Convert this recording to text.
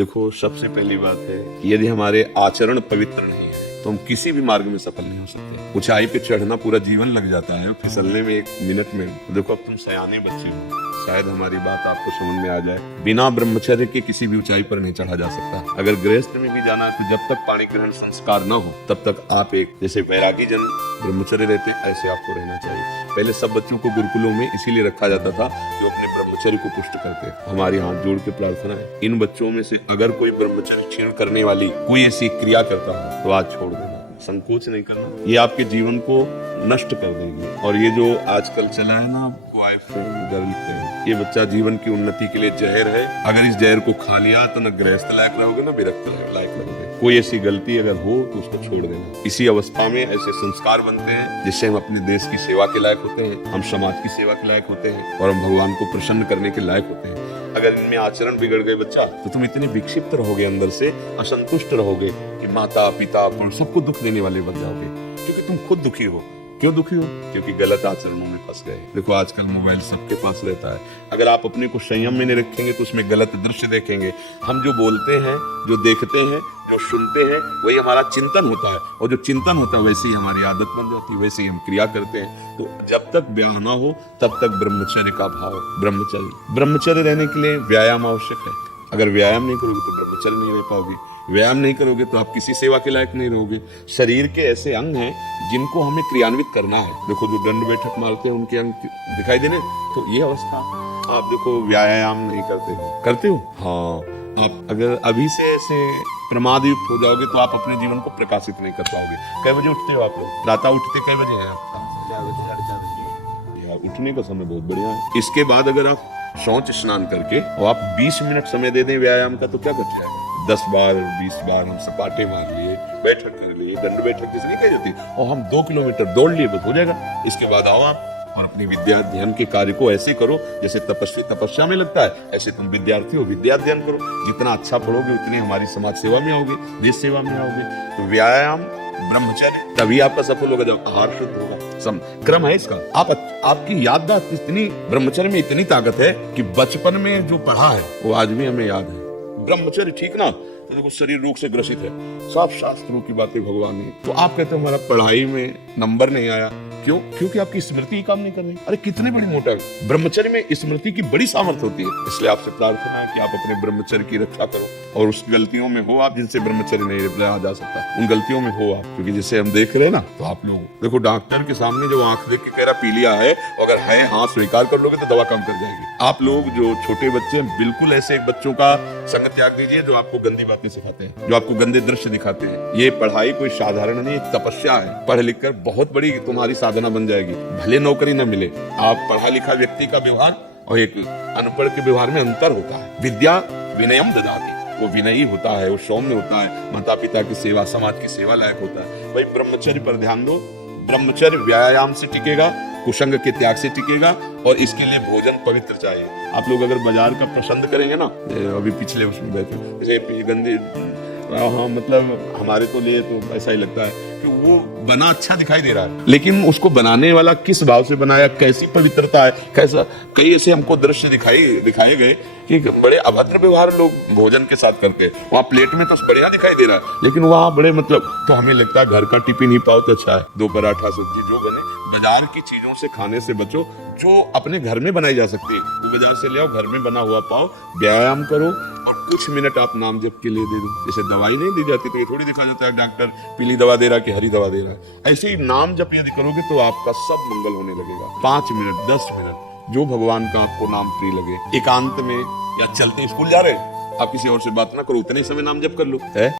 देखो, सबसे पहली बात है कि यदि हमारे आचरण पवित्र नहीं है तो हम किसी भी मार्ग में सफल नहीं हो सकते। ऊंचाई पे चढ़ना पूरा जीवन लग जाता है, फिसलने में 1 मिनट में। देखो, अब तुम सयाने बच्चे हो, शायद हमारी बात आपको समझ में आ जाए। बिना ब्रह्मचर्य के किसी भी ऊंचाई पर नहीं चढ़ा जा सकता। अगर गृहस्थ में भी जाना है तो जब तक पाणी ग्रहण संस्कार न हो तब तक आप एक जैसे वैरागी जन ब्रह्मचर्य रहते ऐसे आपको रहना चाहिए। पहले सब बच्चों को गुरुकुलों में इसीलिए रखा जाता था जो अपने ब्रह्मचर्य को पुष्ट करते। हमारी हाथ जोड़ के प्रार्थना है, इन बच्चों में से अगर कोई ब्रह्मचर्य क्षीण करने वाली कोई ऐसी क्रिया करता हो तो आज छोड़ देना, संकोच नहीं करना। ये आपके जीवन को नष्ट कर देगी। और ये जो आजकल चला है ना बॉयफ्रेंड गर्लफ्रेंड, ये बच्चा जीवन की उन्नति के लिए जहर है। अगर इस जहर को खा लिया तो न गृहस्थ लायक रहोगे न विरक्त लायक रहोगे। कोई ऐसी गलती अगर हो तो उसको छोड़ देना। इसी अवस्था में ऐसे संस्कार बनते हैं जिससे हम अपने देश की सेवा के लायक होते हैं, हम समाज की सेवा के लायक होते हैं और हम भगवान को प्रसन्न करने के लायक होते हैं। अगर इनमें आचरण बिगड़ गए बच्चा तो तुम इतने विक्षिप्त रहोगे, अंदर से असंतुष्ट रहोगे कि माता पिता सबको दुख देने वाले बन जाओगे, क्योंकि तुम खुद दुखी हो। क्यों दुखी हो? क्योंकि गलत आचरणों में फंस गए। देखो, आजकल मोबाइल सबके पास रहता है। अगर आप अपने को संयम में नहीं रखेंगे तो उसमें गलत दृश्य देखेंगे। हम जो बोलते हैं, जो देखते हैं, जो सुनते हैं, वही हमारा चिंतन होता है, और जो चिंतन होता है वैसे ही हमारी आदत बन जाती है, वैसे ही हम क्रिया करते हैं। तो जब तक ब्याह ना हो तब तक ब्रह्मचर्य का भाव, ब्रह्मचर्य रहने के लिए व्यायाम आवश्यक है। अगर व्यायाम नहीं करोगे तो ब्रह्मचर्य नहीं रह पाओगे। व्यायाम नहीं करोगे तो आप किसी सेवा के लायक नहीं रहोगे। शरीर के ऐसे अंग हैं जिनको हमें क्रियान्वित करना है। देखो, जो दंड बैठक मारते हैं उनके अंग दिखाई देने, तो ये अवस्था आप देखो, व्यायाम नहीं करते हो। हाँ, आप अगर अभी से ऐसे प्रमाद युक्त हो जाओगे तो आप अपने जीवन को प्रकाशित नहीं कर पाओगे। कै बजे उठते हो आप लोग? प्रातः उठते कै बजे हैं आप? उठने का समय बहुत बढ़िया है। इसके बाद अगर आप शौच स्नान करके और आप 20 मिनट समय दे दें व्यायाम का तो क्या बच जाएगा? 10 बार 20 बार हम सपाटे मार लिए, बैठक कर लिए, दंड बैठक जिसे नहीं कही जाती, और हम 2 किलोमीटर दौड़ लिए, बस हो जाएगा। इसके बाद आओ आप और अपनी विद्या ध्यान के कार्य को ऐसे करो जैसे तपस्वी तपस्या में लगता है, ऐसे तुम विद्यार्थी हो विद्या ध्यान करो। जितना अच्छा पढ़ोगे उतने हमारी समाज सेवा में आओगे, देश सेवा में आओगे। तो व्यायाम, ब्रह्मचर्य, तभी आपका सफल होगा जब आहार शुद्ध होगा। क्रम है इसका। आपकी याददाश्त इतनी, ब्रह्मचर्य में इतनी ताकत है कि बचपन में जो पढ़ा है वो आज भी हमें याद है। ब्रह्मचर्य ठीक ना, तो देखो शरीर रोग से ग्रसित है, सब शास्त्रों की बातें भगवान ने। तो आप कहते हो हमारा पढ़ाई में नंबर नहीं आया, क्यों? क्योंकि आपकी स्मृति ही काम नहीं कर रही। अरे कितने बड़ी मोटा है, ब्रह्मचर्य में स्मृति की बड़ी सामर्थ्य होती है। इसलिए आपसे प्रार्थना है कि आप अपने ब्रह्मचर्य की रक्षा करो, और उस गलतियों में हो आप जिनसे ब्रह्मचर्य नहीं रहा जा सकता, उन गलतियों में हो आप। क्योंकि जैसे हम देख रहे हैं ना, तो आप लोग देखो, डॉक्टर के सामने जो आंख देख के कह रहा पीलिया है, अगर है हाँ स्वीकार कर लोगे तो दवा कम कर जाएगी। आप लोग जो छोटे बच्चे हैं, बिल्कुल ऐसे बच्चों का संग त्याग दीजिए जो आपको गंदी बातें सिखाते हैं, जो आपको गंदे दृश्य दिखाते हैं। ये पढ़ाई कोई साधारण नहीं, तपस्या है। पढ़ लिख कर बहुत बड़ी तुम्हारी साधना बन जाएगी। भले नौकरी न मिले, आप पढ़ा लिखा व्यक्ति का व्यवहार और एक अनपढ़ के व्यवहार में अंतर होता है। विद्या विनयम ददाति, वो विनयी होता है, वो सौम्य होता है, माता पिता की सेवा, समाज की सेवा लायक होता है। भाई ब्रह्मचर्य पर ध्यान दो। ब्रह्मचर्य व्यायाम से टिकेगा, कुसंग के त्याग से टिकेगा, और इसके लिए भोजन पवित्र चाहिए। आप लोग अगर बाजार का पसंद करेंगे ना, अभी पिछले उसमें बैठे जैसे गंदे, हाँ मतलब हमारे तो लिए तो ऐसा ही लगता है कि वो बना अच्छा दिखाई दे रहा है, लेकिन उसको बनाने वाला किस भाव से बनाया, कैसी पवित्रता है, कैसा। कई ऐसे हमको दृश्य दिखाए गए कि बड़े अभद्र व्यवहार लोग भोजन के साथ करके, वहाँ प्लेट में तो बढ़िया दिखाई दे रहा है, लेकिन वहाँ बड़े मतलब, तो हमें लगता है घर का टिफिन ही पाओ तो अच्छा है, 2 पराठा सब्जी जो बने। बाजार की चीजों से खाने से बचो, जो अपने घर में बनाई जा सकती है तो बाजार से ले आओ, घर में बना हुआ पाओ। व्यायाम करो और कुछ मिनट आप नाम जप के लिए दे दो। जैसे दवाई नहीं दी जाती तो ये थोड़ी देखा जाता है डॉक्टर पीली दवा दे रहा है कि हरी दवा दे रहा है। ऐसे ही नाम जप यदि करोगे तो आपका सब मंगल होने लगेगा। 5 मिनट 10 मिनट जो भगवान का आपको नाम प्रिय लगे, एकांत में या चलते स्कूल जा रहे आप किसी और से बात ना करो, उतने समय नाम जप कर लो है।